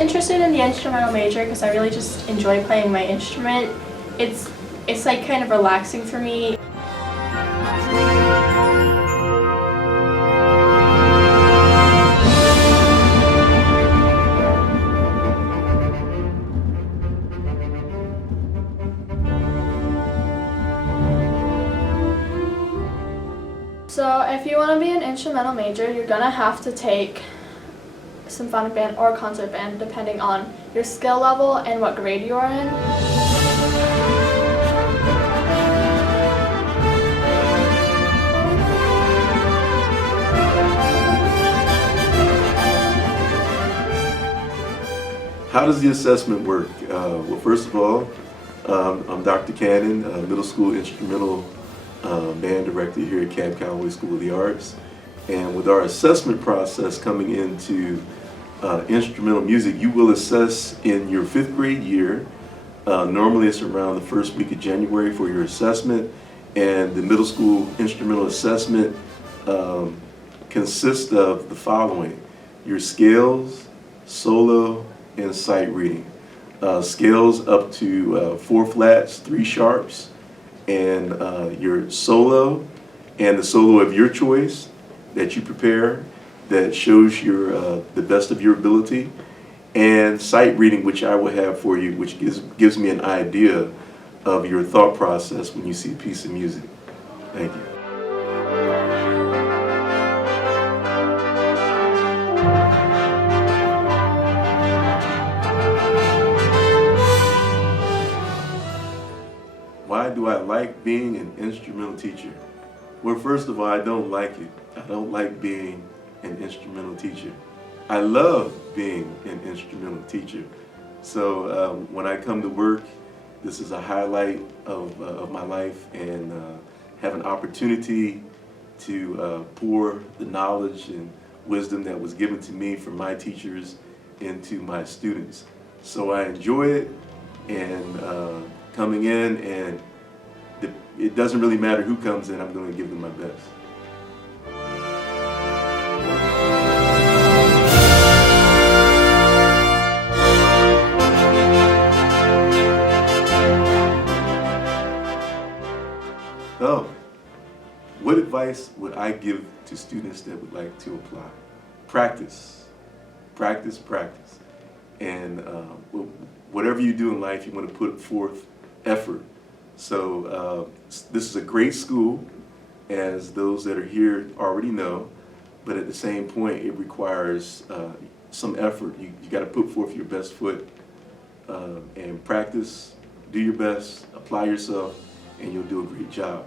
interested in the instrumental major because I really just enjoy playing my instrument. It's like kind of relaxing for me. So if you want to be an instrumental major, you're gonna have to take symphonic band or concert band depending on your skill level and what grade you are in. How does the assessment work? Well, first of all, I'm Dr. Cannon, middle school instrumental band director here at Cab Calloway School of the Arts. And with our assessment process coming into instrumental music, you will assess in your 5th grade year. Normally it's around the first week of January for your assessment, and the middle school instrumental assessment consists of the following: your scales, solo, and sight reading. Scales up to 4 flats, 3 sharps, and your solo and the solo of your choice that you prepare that shows your the best of your ability, and sight reading, which I will have for you, which gives me an idea of your thought process when you see a piece of music. Thank you. Why do I like being an instrumental teacher? Well, first of all, I don't like it. I don't like being an instrumental teacher. I love being an instrumental teacher. So when I come to work, this is a highlight of my life, and have an opportunity to pour the knowledge and wisdom that was given to me from my teachers into my students. So I enjoy it, and coming in, and it doesn't really matter who comes in, I'm going to give them my best. Oh, what advice would I give to students that would like to apply? Practice, practice, practice. And whatever you do in life, you want to put forth effort. So this is a great school, as those that are here already know, but at the same point, it requires some effort. You got to put forth your best foot and practice, do your best, apply yourself, and you'll do a great job.